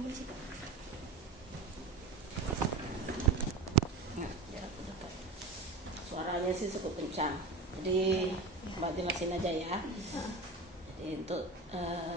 Nah, suaranya sih cukup kencang. Jadi Mbak jelasin aja ya. Jadi untuk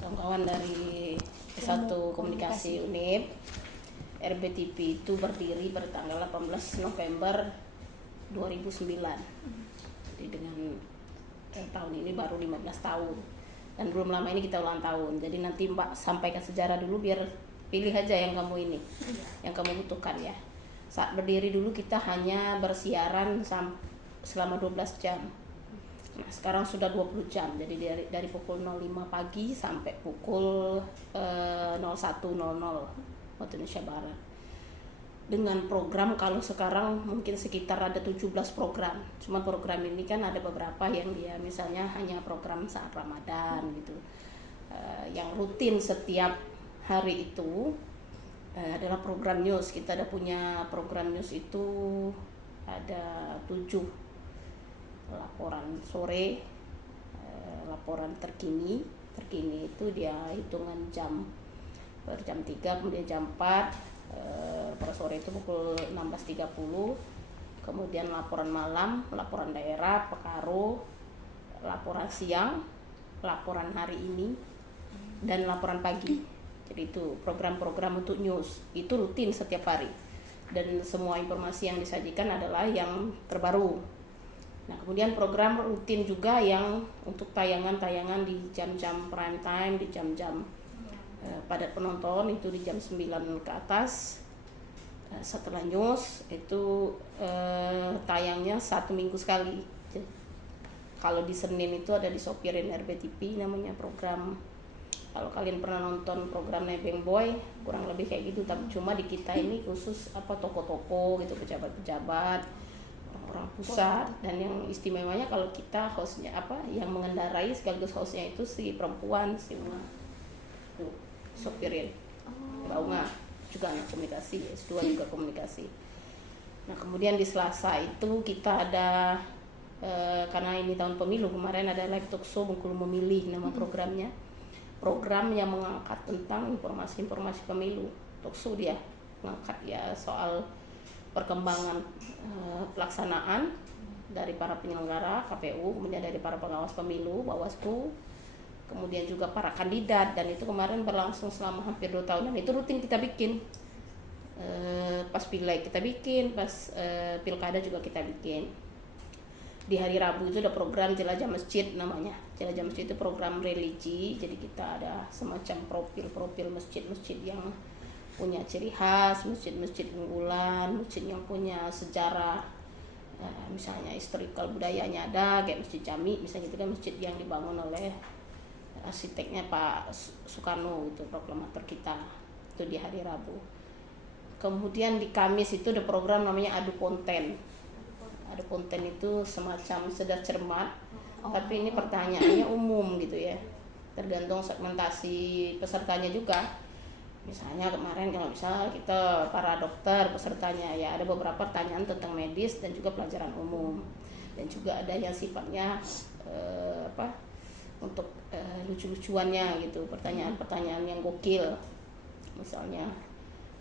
kawan-kawan dari S1 Komunikasi Unip, RBTP itu berdiri pada tanggal 18 November 2009. Jadi dengan tahun ini baru 15 tahun. Dan belum lama ini kita ulang tahun. Jadi nanti Mbak sampaikan sejarah dulu biar pilih aja yang kamu ini, yang kamu butuhkan ya. Saat berdiri dulu kita hanya bersiaran selama 12 jam. Nah, sekarang sudah 20 jam. Jadi dari pukul 05 pagi sampai pukul 01.00 waktu Indonesia Barat. Dengan program kalau sekarang mungkin sekitar ada 17 program. Cuma program ini kan ada beberapa yang dia misalnya hanya program saat Ramadan gitu. Yang rutin setiap hari itu adalah program news. Kita ada punya program news itu ada 7 laporan sore, laporan terkini itu dia hitungan jam per jam 3, kemudian jam 4 per sore itu pukul 16.30, kemudian laporan malam, laporan daerah, Pekaro, laporan siang, laporan hari ini, dan laporan pagi. Jadi itu program-program untuk news, itu rutin setiap hari. Dan semua informasi yang disajikan adalah yang terbaru. Nah, kemudian program rutin juga yang untuk tayangan-tayangan di jam-jam prime time, di jam-jam padat penonton itu di jam 9 ke atas. Setelah news itu tayangnya 1 minggu sekali. Kalau di Senin itu ada di Sopirin RBTP namanya program. Kalau kalian pernah nonton program Nebeng Boy, kurang lebih kayak gitu. Tapi cuma di kita ini khusus toko-toko gitu, pejabat-pejabat, orang pusat. Dan yang istimewanya kalau kita hostnya yang mengendarai sekaligus hostnya itu si perempuan, si Unga. Sopirin Mbak Unga juga anak komunikasi, S2 juga komunikasi. Nah, kemudian di Selasa itu kita ada karena ini tahun pemilu, kemarin ada live talk show Bengkulu Memilih nama programnya. Program yang mengangkat tentang informasi-informasi pemilu. Talk show dia mengangkat ya soal perkembangan pelaksanaan dari para penyelenggara KPU, kemudian dari para pengawas pemilu, Bawaslu, kemudian juga para kandidat. Dan itu kemarin berlangsung selama hampir 2 tahun dan itu rutin kita bikin. Pas pileg kita bikin, pas pilkada juga kita bikin. Di hari Rabu itu ada program Jelajah Masjid namanya. Jelajah Masjid itu program religi. Jadi kita ada semacam profil-profil masjid-masjid yang punya ciri khas, masjid-masjid unggulan, masjid yang punya sejarah, misalnya historical budayanya ada, kayak Masjid Jami misalnya, itu kan masjid yang dibangun oleh arsiteknya Pak Soekarno, itu proklamator kita. Itu di hari Rabu. Kemudian di Kamis itu ada program namanya Adu Konten. Adu Konten itu semacam sedar cermat, tapi ini pertanyaannya umum gitu ya, tergantung segmentasi pesertanya juga. Misalnya kemarin kalau misalnya kita para dokter pesertanya ya ada beberapa pertanyaan tentang medis dan juga pelajaran umum, dan juga ada yang sifatnya untuk lucu-lucuannya gitu, pertanyaan-pertanyaan yang gokil, misalnya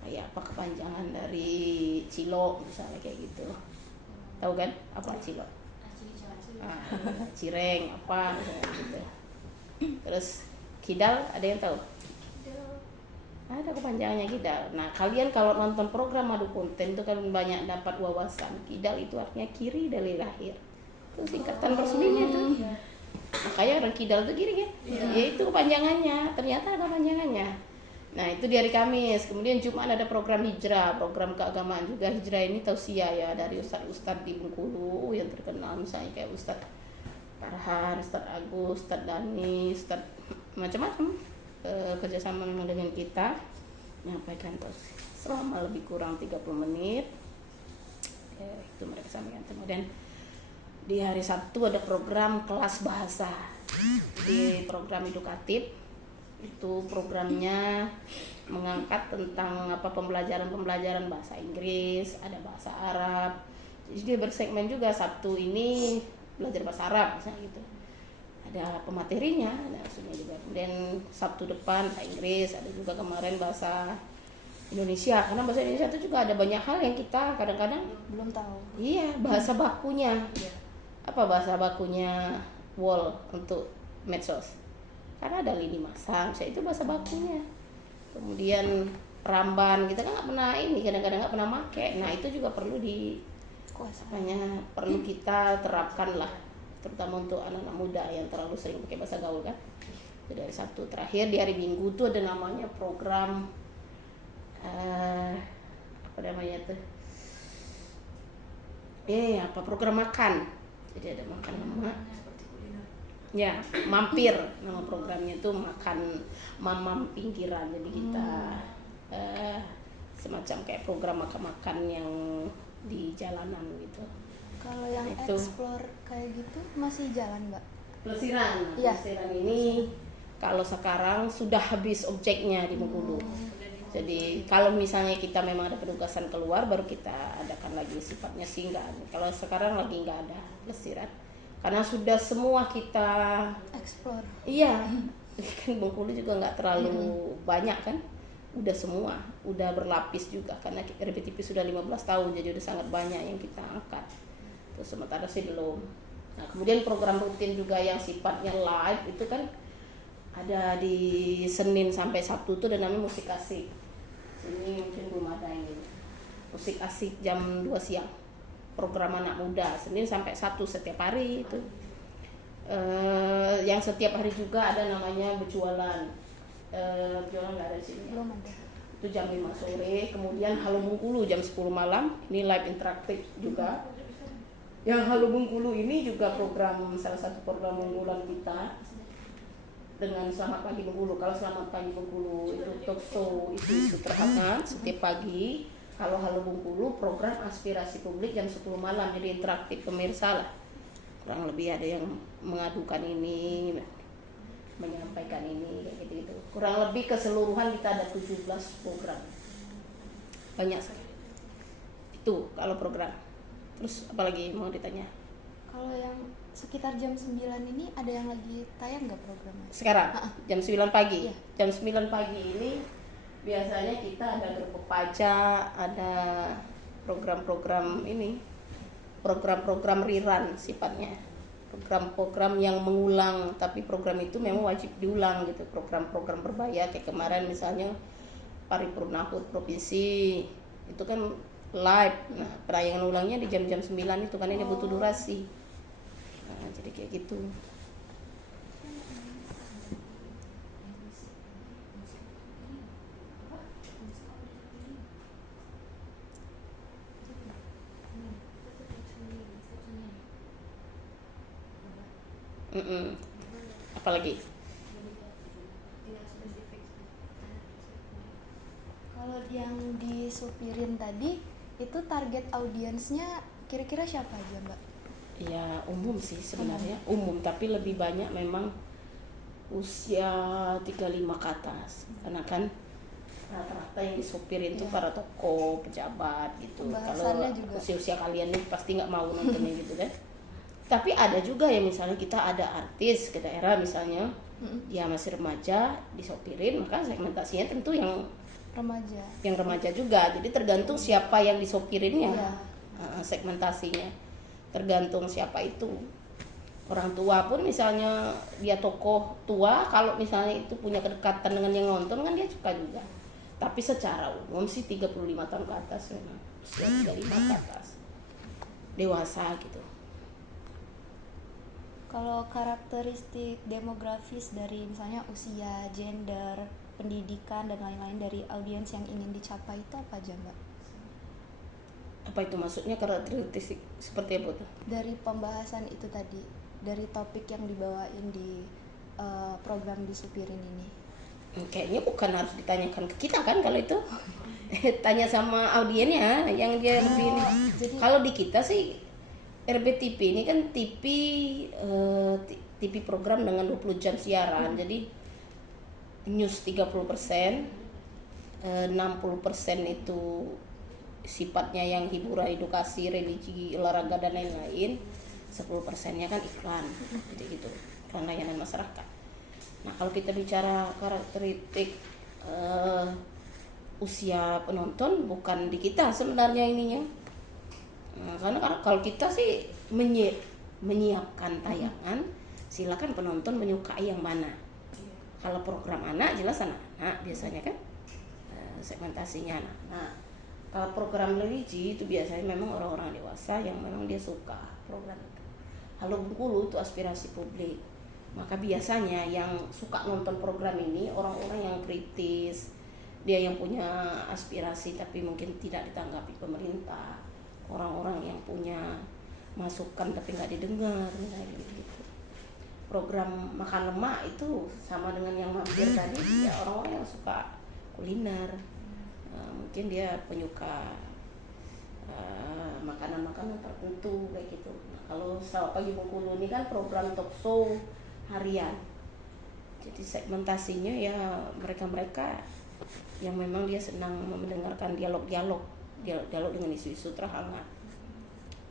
kayak apa kepanjangan dari Cilok misalnya kayak gitu, tahu kan apa Cilok? Cireng apa misalnya gitu. Terus Kidal ada yang tahu? Ada kepanjangannya Kidal. Nah, kalian kalau nonton program Adu Konten itu kan banyak dapat wawasan. Kidal itu artinya kiri dari lahir. Itu singkatan resminya tuh. Makanya orang Kidal itu kiri kan? Ya itu kepanjangannya. Ternyata ada kepanjangannya. Nah, itu di hari Kamis. Kemudian Jumat ada program hijrah, program keagamaan juga. Hijrah ini tausiah ya dari ustadz-ustadz di Bengkulu yang terkenal, misalnya kayak Ustadz Farhan, Ustadz Agus, Ustadz Dani, Ustadz macam-macam. Kerjasama memang dengan kita menyampaikan terus selama lebih kurang 30 menit. Itu mereka sampaikan. Kemudian di hari Sabtu ada program kelas bahasa. Di program edukatif itu programnya mengangkat tentang pembelajaran bahasa Inggris, ada bahasa Arab. Jadi dia bersegmen juga. Sabtu ini belajar bahasa Arab misalnya gitu. ada pematerinya, ada semua juga. Kemudian Sabtu depan bahasa Inggris, ada juga kemarin bahasa Indonesia, karena bahasa Indonesia itu juga ada banyak hal yang kita kadang-kadang belum tahu. Iya, bahasa bakunya. Apa bahasa bakunya wall untuk medsos? Karena ada lini masa, misalnya itu bahasa bakunya. Kemudian peramban, kita kan nggak pernah ini, kadang-kadang nggak pernah make. Nah itu juga perlu perlu kita terapkan lah, terutama untuk anak-anak muda yang terlalu sering pakai bahasa gaul kan. Jadi hari Sabtu terakhir, di hari Minggu tuh ada namanya program apa namanya tuh? Program makan. Jadi ada makan lemak. Ya, mampir. Nama programnya tuh makan mamam pinggiran. Jadi kita semacam kayak program makan-makan yang di jalanan gitu. Kalau yang itu explore kayak gitu masih jalan, Mbak? Pelesiran. Ya. Pelesiran ini kalau sekarang sudah habis objeknya di Bengkulu. Jadi kalau misalnya kita memang ada penugasan keluar, baru kita adakan lagi, sifatnya sih enggak. Kalau sekarang lagi enggak ada pelesiran, karena sudah semua kita explore. Iya, kan Bengkulu juga nggak terlalu banyak kan, udah semua, udah berlapis juga karena RBTP sudah 15 tahun, jadi udah sangat banyak yang kita angkat. Terus sementara sih belum. Nah kemudian program rutin juga yang sifatnya live itu kan ada di Senin sampai Sabtu tuh, dan namanya musik asik. Ini mungkin belum ada ini. Musik asik jam 2 siang. Program anak muda Senin sampai Sabtu setiap hari itu. Yang setiap hari juga ada namanya berjualan. Berjualan nggak ada di sini. Belum ada. Itu jam 5 sore. Kemudian Halo Bengkulu jam 10 malam. Ini live interaktif juga. Yang Halo Bengkulu ini juga salah satu program unggulan kita dengan Selamat Pagi Bengkulu. Kalau Selamat Pagi Bengkulu itu talk show isu terhangat setiap pagi. Kalau Halo Bengkulu program aspirasi publik jam 10 malam, jadi interaktif pemirsa lah. Kurang lebih ada yang mengadukan ini, menyampaikan ini kayak gitu. Kurang lebih keseluruhan kita ada 17 program. Banyak sekali. Itu kalau program. Terus apalagi mau ditanya? Kalau yang sekitar jam 9 ini ada yang lagi tayang nggak programnya? Sekarang jam 9 pagi. Iya. Jam 9 pagi ini biasanya kita ada gerbek pajak, ada program-program ini, program-program rerun sifatnya, program-program yang mengulang, tapi program itu memang wajib diulang gitu. Program-program berbayar kayak kemarin misalnya Paripurna HUT provinsi itu kan live. Nah penayangan ulangnya di jam-jam 9 itu kan, ini butuh durasi. Nah, jadi kayak gitu. Apalagi? Kalau yang disupirin tadi itu target audiensnya kira-kira siapa aja, Mbak? Ya umum sih sebenarnya, umum, tapi lebih banyak memang usia 35 ke atas, karena kan rata-rata yang disupirin tuh para tokoh, pejabat gitu. Kalau usia-usia kalian nih pasti nggak mau nontonnya gitu kan. Tapi ada juga ya, misalnya kita ada artis ke daerah misalnya, dia masih remaja, disopirin, maka segmentasinya tentu yang remaja juga. Jadi tergantung siapa yang disopirinnya, segmentasinya tergantung siapa itu. Orang tua pun misalnya dia tokoh tua, kalau misalnya itu punya kedekatan dengan yang nonton kan dia suka juga. Tapi secara umum sih 35 tahun ke atas memang, usia 35 ke atas, dewasa gitu. Kalau karakteristik demografis dari misalnya usia, gender, pendidikan dan lain-lain dari audiens yang ingin dicapai itu apa aja, Mbak? Apa itu maksudnya karakteristik seperti apa tuh? Dari pembahasan itu tadi, dari topik yang dibawain di program Disupirin ini. Kayaknya bukan harus ditanyakan ke kita kan kalau itu. Tanya sama audiennya yang dia lebih ini. Kalau di kita sih RBTP ini kan TV program dengan 20 jam siaran. Jadi news 30%, 60% itu sifatnya yang hiburan, edukasi, religi, olahraga dan lain-lain. 10%-nya kan iklan. Jadi gitu. iklan layanan masyarakat. Nah kalau kita bicara karakteristik usia penonton, bukan di kita sebenarnya ininya. Karena kalau kita sih menyiapkan tayangan, silakan penonton menyukai yang mana. Kalau program anak jelas anak-anak biasanya kan segmentasinya anak. Nah kalau program religi itu biasanya memang orang-orang dewasa yang memang dia suka program itu. Halo Bengkulu itu aspirasi publik, maka biasanya yang suka nonton program ini orang-orang yang kritis, dia yang punya aspirasi tapi mungkin tidak ditanggapi pemerintah, orang-orang yang punya masukan tapi nggak didengar, gitu. Program makan lemak itu sama dengan yang mampir tadi, ya orang-orang yang suka kuliner, mungkin dia penyuka makanan-makanan tertentu kayak gitu. Nah, kalau Selamat Pagi Bengkulu ini kan program talk show harian, jadi segmentasinya ya mereka-mereka yang memang dia senang mendengarkan dialog dengan isu-isu terhangat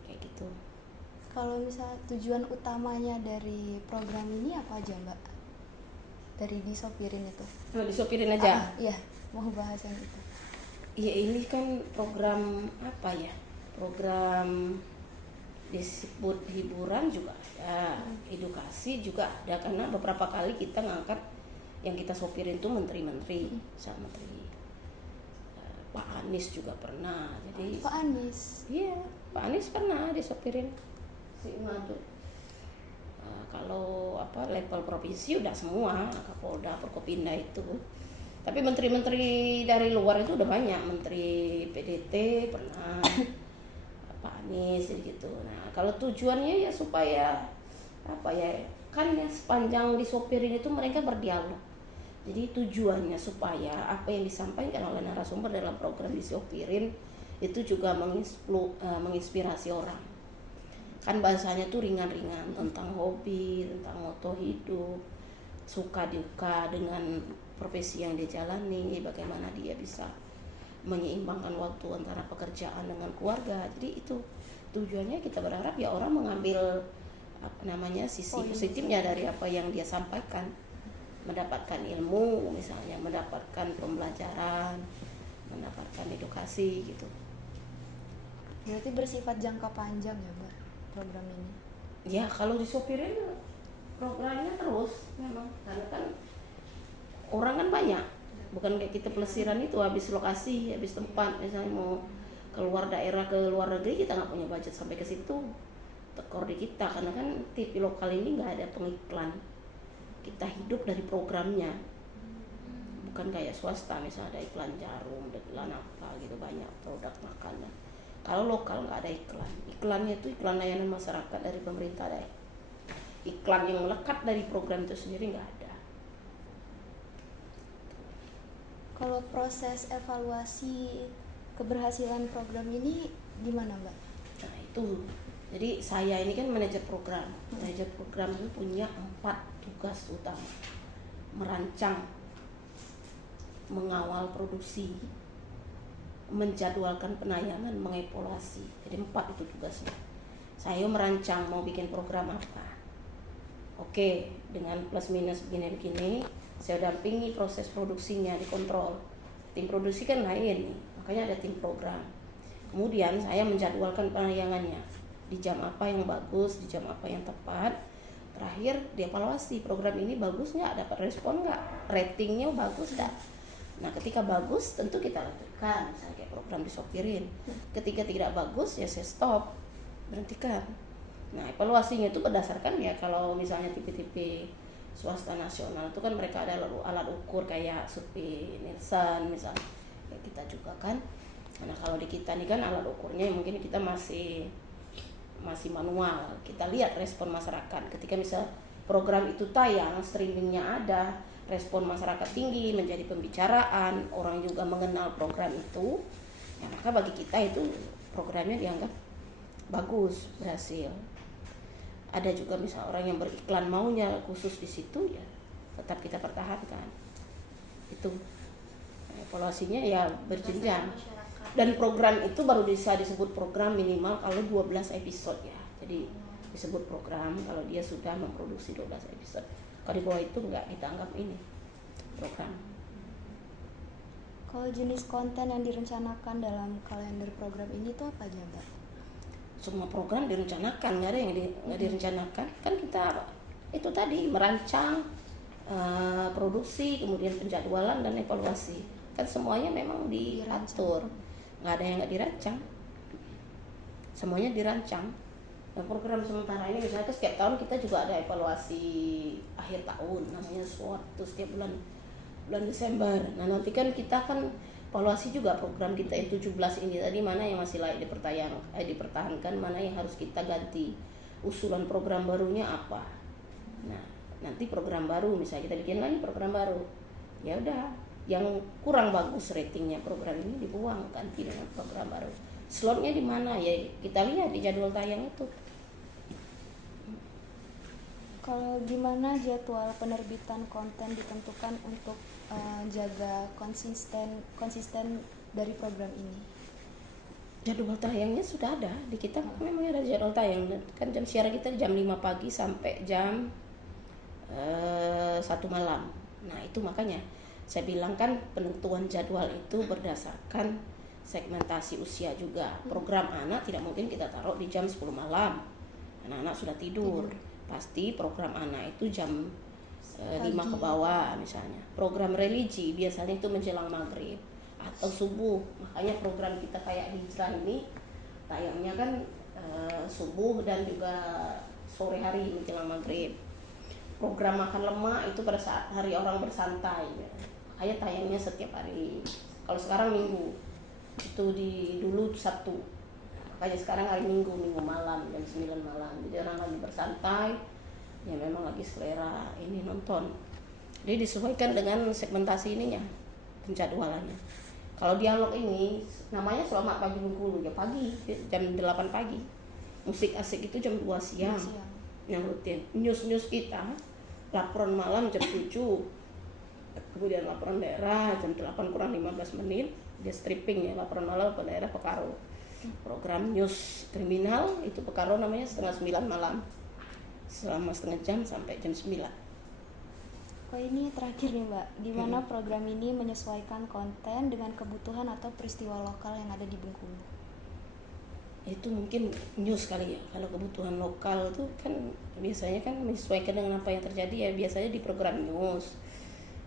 kayak gitu. Kalau misalnya tujuan utamanya dari program ini apa aja Mbak? Dari Disopirin itu? Disopirin aja? Iya, mau bahas yang itu. Iya ini kan program apa ya? Program disebut hiburan juga ada, edukasi juga ada, karena beberapa kali kita ngangkat yang kita sopirin tuh menteri-menteri, sama menteri Pak Anies juga pernah. Jadi Pak Anies? Iya, Pak Anies pernah disopirin si Madu. Kalau level provinsi udah semua, Kapolda, Forkopimda itu. Tapi menteri-menteri dari luar itu udah banyak, menteri PDT pernah, Pak Anies gitu. Nah, kalau tujuannya ya supaya kan ya sepanjang disopirin itu mereka berdialog. Jadi tujuannya supaya apa yang disampaikan oleh narasumber dalam program disopirin itu juga menginspirasi orang. Kan bahasanya tuh ringan-ringan, tentang hobi, tentang moto hidup, suka duka dengan profesi yang dia jalani, bagaimana dia bisa menyeimbangkan waktu antara pekerjaan dengan keluarga. Jadi itu tujuannya, kita berharap ya orang mengambil sisi positifnya dari apa yang dia sampaikan, mendapatkan ilmu misalnya, mendapatkan pembelajaran, mendapatkan edukasi gitu. Berarti bersifat jangka panjang ya Mbak program ini? Ya kalau disopirin programnya terus memang, karena kan orang kan banyak, bukan kayak kita pelesiran itu habis lokasi, habis tempat, misalnya mau keluar daerah ke luar negeri kita nggak punya budget sampai ke situ, tekor di kita, karena kan TV lokal ini nggak ada pengiklan, kita hidup dari programnya, bukan kayak swasta misalnya ada iklan jarum, ada iklan apa gitu, banyak produk makanan. Kalau lokal nggak ada iklan, iklannya itu iklan layanan masyarakat dari pemerintah daerah, iklan yang melekat dari program itu sendiri nggak ada. Kalau proses evaluasi keberhasilan program ini gimana Mbak? Nah itu, jadi saya ini kan manajer program. Manajer program itu punya 4 tugas utama: merancang, mengawal produksi, menjadwalkan penayangan, mengevaluasi. Jadi 4 itu tugasnya. Saya merancang mau bikin program apa. Oke, dengan plus minus begini-begini, saya dampingi proses produksinya, dikontrol. Tim produksi kan lain nih, makanya ada tim program. Kemudian saya menjadwalkan penayangannya, di jam apa yang bagus, di jam apa yang tepat. Terakhir dievaluasi, program ini bagus nggak, dapat respon nggak, ratingnya bagus nggak. Nah ketika bagus tentu kita lanjutkan, misalnya kayak program disopirin. Ketika tidak bagus ya saya stop, berhentikan. Nah evaluasinya itu berdasarkan ya, kalau misalnya TV-TV swasta nasional itu kan mereka ada alat ukur kayak survei Nielsen misalnya, kayak kita juga kan. Nah kalau di kita nih kan alat ukurnya mungkin kita masih manual, kita lihat respon masyarakat. Ketika misal program itu tayang, streamingnya ada, respon masyarakat tinggi, menjadi pembicaraan, orang juga mengenal program itu, ya maka bagi kita itu programnya dianggap bagus, berhasil. Ada juga misal orang yang beriklan maunya khusus di situ, ya tetap kita pertahankan. Itu evaluasinya ya berjenjang. Dan program itu baru bisa disebut program minimal kalau 12 episode ya. Jadi disebut program kalau dia sudah memproduksi 12 episode. Kalau di bawah itu enggak kita anggap ini program. Kalau jenis konten yang direncanakan dalam kalender program ini tuh apa aja, Mbak? Semua program direncanakan, nggak ada yang nggak direncanakan. Kan kita itu tadi merancang, produksi, kemudian penjadwalan dan evaluasi. Kan semuanya memang diatur, nggak ada yang nggak dirancang. Semuanya dirancang. Nah, program sementara ini misalnya setiap tahun kita juga ada evaluasi akhir tahun, namanya SWOT, itu setiap bulan Desember. Nah nanti kan kita kan evaluasi juga program kita yang 17 ini tadi, mana yang masih layak dipertahankan, mana yang harus kita ganti, usulan program barunya apa. Nah nanti program baru misalnya kita bikin lagi program baru, ya udah yang kurang bagus ratingnya program ini dibuang, ganti dengan program baru. Slotnya di mana ya kita lihat di jadwal tayang itu. Kalau gimana jadwal penerbitan konten ditentukan untuk jaga konsisten dari program ini? Jadwal tayangnya sudah ada di kita, memang ada jadwal tayang kan. Jam siaran kita jam 5 pagi sampai jam 1 malam. Nah itu makanya saya bilang kan penentuan jadwal itu berdasarkan segmentasi usia juga. Program anak tidak mungkin kita taruh di jam 10 malam, anak-anak sudah tidur. Pasti program anak itu jam 5 ke bawah misalnya. Program religi biasanya itu menjelang maghrib atau subuh. Makanya program kita kayak hijrah ini tayangnya kan subuh dan juga sore hari menjelang maghrib. Program makan lemak itu pada saat hari orang bersantai, makanya tayangnya setiap hari. Kalau sekarang minggu itu dulu Sabtu, makanya sekarang hari Minggu malam jam 9 malam. Jadi orang lagi bersantai, ya memang lagi selera ini nonton. Jadi disesuaikan dengan segmentasi ininya, penjadwalannya. Kalau dialog ini namanya Selamat Pagi Bengkulu, ya pagi jam 8 pagi. Musik asik itu jam 2 siang. Yang rutin. News kita laporan malam jam 7. Kemudian laporan daerah jam 8 kurang 15 menit. Dia stripping ya, laporan malam ke daerah Pekaro. Program news kriminal itu Pekaro namanya setengah 9 malam, selama setengah jam sampai jam 9. Oh ini terakhir nih Mbak, di mana program ini menyesuaikan konten dengan kebutuhan atau peristiwa lokal yang ada di Bengkulu? Itu mungkin news kali ya. Kalau kebutuhan lokal tuh kan biasanya kan menyesuaikan dengan apa yang terjadi ya, biasanya di program news.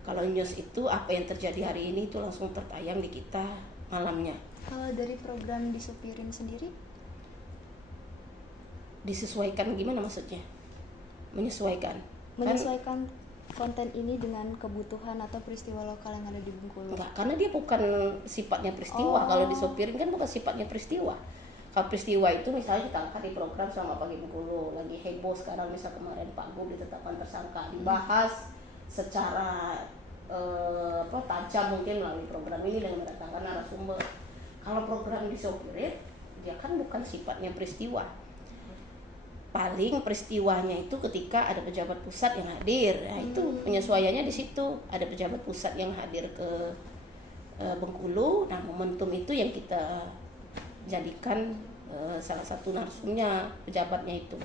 Kalau news itu apa yang terjadi hari ini itu langsung tertayang di kita malamnya. Kalau dari program Disupirin sendiri? Disesuaikan gimana maksudnya? Menyesuaikan Konten ini dengan kebutuhan atau peristiwa lokal yang ada di Bengkulu? Enggak, karena dia bukan sifatnya peristiwa. Kalau Disupirin kan bukan sifatnya peristiwa. Kalau peristiwa itu misalnya kita angkat di program Selamat Pagi Bengkulu, lagi heboh sekarang, misal kemarin Pak Gub ditetapkan tersangka, dibahas secara tajam mungkin melalui program ini dengan mendatangkan narasumber. Kalau program Disupirin dia kan bukan sifatnya peristiwa. Paling peristiwanya itu ketika ada pejabat pusat yang hadir. Nah, itu penyesuaiannya di situ. Ada pejabat pusat yang hadir ke Bengkulu. Nah, momentum itu yang kita jadikan salah satu narsumnya, pejabatnya itu.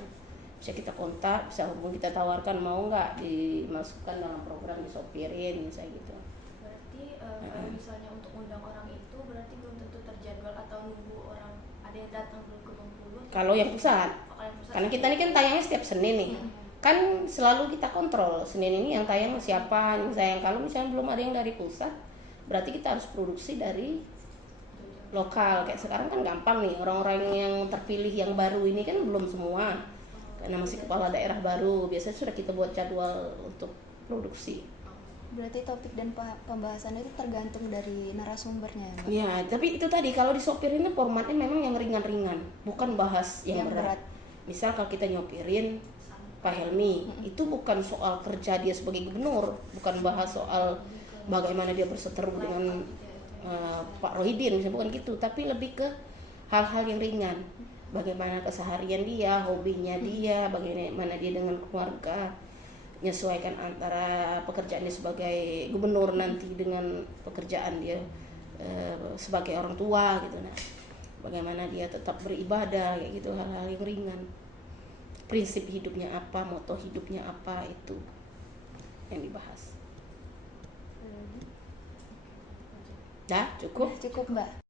Bisa kita kontak, bisa hubungi, kita tawarkan mau nggak dimasukkan dalam program Disupirin, misalnya gitu. Berarti kalau misalnya untuk undang orang itu berarti belum tentu terjadwal atau nunggu orang ada yang datang dulu ke Bengkulu? Kalau yang pusat, karena kita ini kan tayangnya setiap Senin nih, kan selalu kita kontrol Senin ini yang tayang siapa. Misalnya kalau misalnya belum ada yang dari pusat, berarti kita harus produksi dari lokal. Kayak sekarang kan gampang nih, orang-orang yang terpilih yang baru ini kan belum semua, karena masih kepala daerah baru. Biasanya sudah kita buat jadwal untuk produksi. Berarti topik dan pembahasannya itu tergantung dari narasumbernya ya, Mbak? Ya, tapi itu tadi kalau Disupirin ini formatnya memang yang ringan-ringan, bukan bahas yang berat. Misal kalau kita nyopirin Pak Helmi, itu bukan soal kerja dia sebagai gubernur, bukan bahas soal bagaimana dia berseteru dengan Pak Rohidin, misalnya, bukan gitu, tapi lebih ke hal-hal yang ringan. Bagaimana keseharian dia, hobinya dia, bagaimana dia dengan keluarga, menyesuaikan antara pekerjaannya sebagai gubernur nanti dengan pekerjaan dia sebagai orang tua gitu. Nah, bagaimana dia tetap beribadah kayak gitu, hal-hal yang ringan. prinsip hidupnya apa, moto hidupnya apa, itu yang dibahas. Dah cukup. Cukup Mbak.